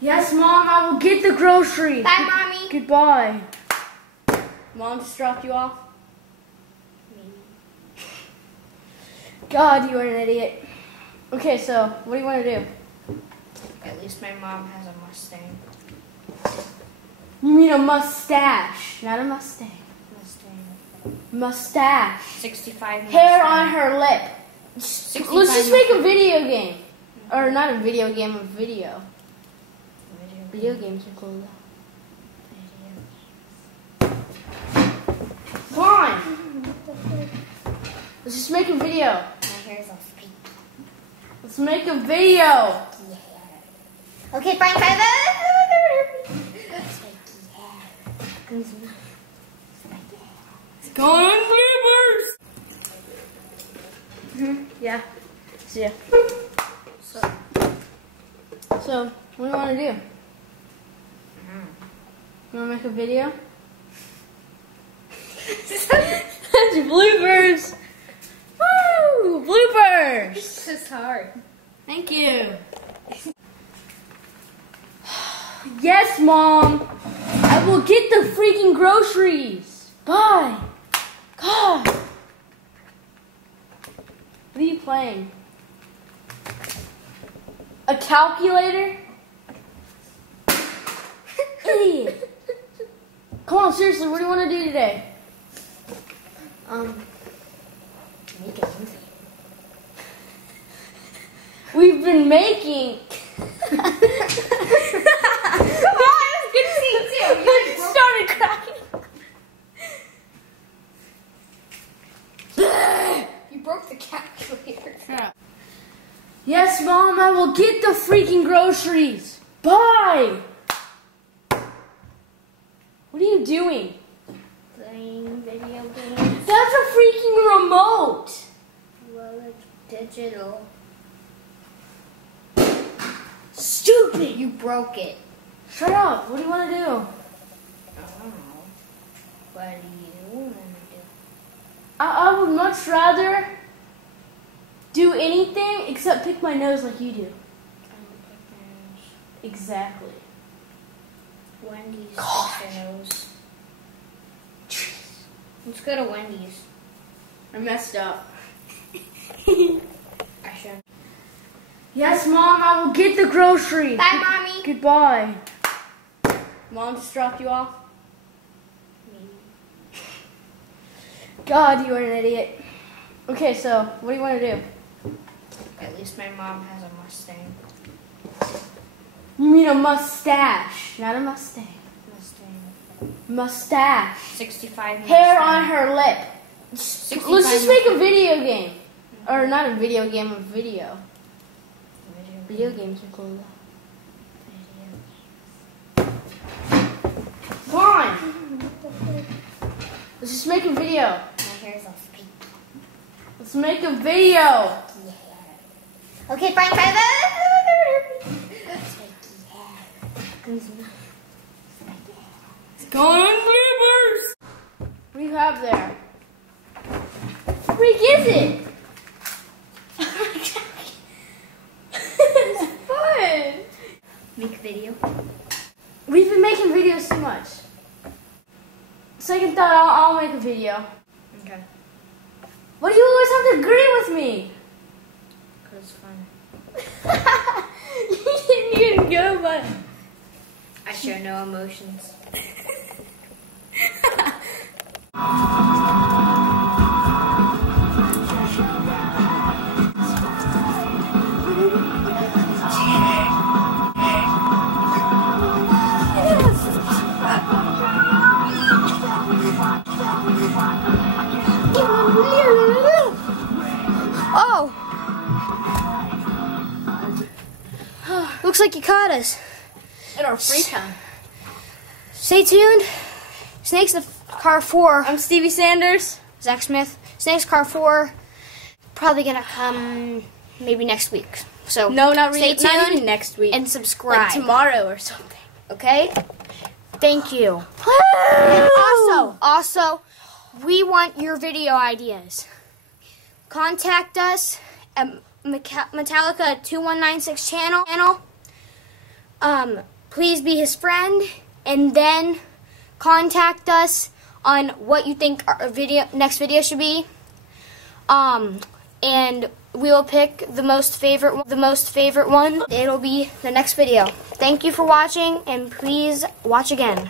Yes, Mom, I will get the groceries. Bye, Mommy. Goodbye. Mom just dropped you off? Maybe. God, you are an idiot. Okay, so what do you want to do? At least my mom has a Mustang. You mean a mustache, not a Mustang. Mustache. 65 Hair Mustang. on her lip. Let's just make a video game. Or not a video game, a video. Video games are cool though. Come on. Let's just make a video. My hair's all spiky. Let's make a video. Yeah. Okay, fine, fine. It's going on bloopers. Yeah. See ya. So, what do you want to do? You want to make a video? That's bloopers. Woo! Bloopers. This is hard. Thank you. Yes, Mom. I will get the freaking groceries. Bye. God. What are you playing? A calculator? Idiot. Come on, seriously, what do you want to do today? Make it easy. We've been making. Come on, it's good to see you too. I just started cracking. You broke the calculator. Yes, Mom, I will get the freaking groceries. Bye. What are you doing? Playing video games. That's a freaking remote. Well, it's digital. Stupid. You broke it. Shut up. What do you want to do? I don't know. What do you want to do? I would much rather do anything except pick my nose like you do. Exactly. Wendy's Gosh. picks your nose. Let's go to Wendy's. I messed up. I should. Yes, Mom, I will get the groceries. Bye, Mommy. Goodbye. Mom just dropped you off? Maybe. God, you are an idiot. Okay, so what do you want to do? At least my mom has a Mustang. You mean a mustache, not a Mustang. Mustache. 65 Hair Mustang. on her lip. Let's just make a video game. Or not a video game, a video. Video games are cool though. Come on. Let's just make a video. My hair's all spiky. Let's make a video. Yeah. Okay, fine, fine. It's going on bloopers. What do you have there? What freak is it? It's fun. Make a video. We've been making videos too much. Second thought, I'll make a video. Okay. Why do you always have to agree with me? Because it's fun. You didn't even go, but I show no emotions. Oh! Looks like you caught us. in our free time. Stay tuned. Snakes the Car 4. I'm Stevie Sanders. Zach Smith. Snakes Car 4. Probably gonna come maybe next week. So No, not really. Stay tuned Not even next week. and subscribe. like tomorrow or something. Okay? Thank you. And also, we want your video ideas. Contact us at Metallica 2196 channel. please be his friend, and then contact us on what you think our next video should be. And we will pick the most favorite one. It'll be the next video. Thank you for watching, and please watch again.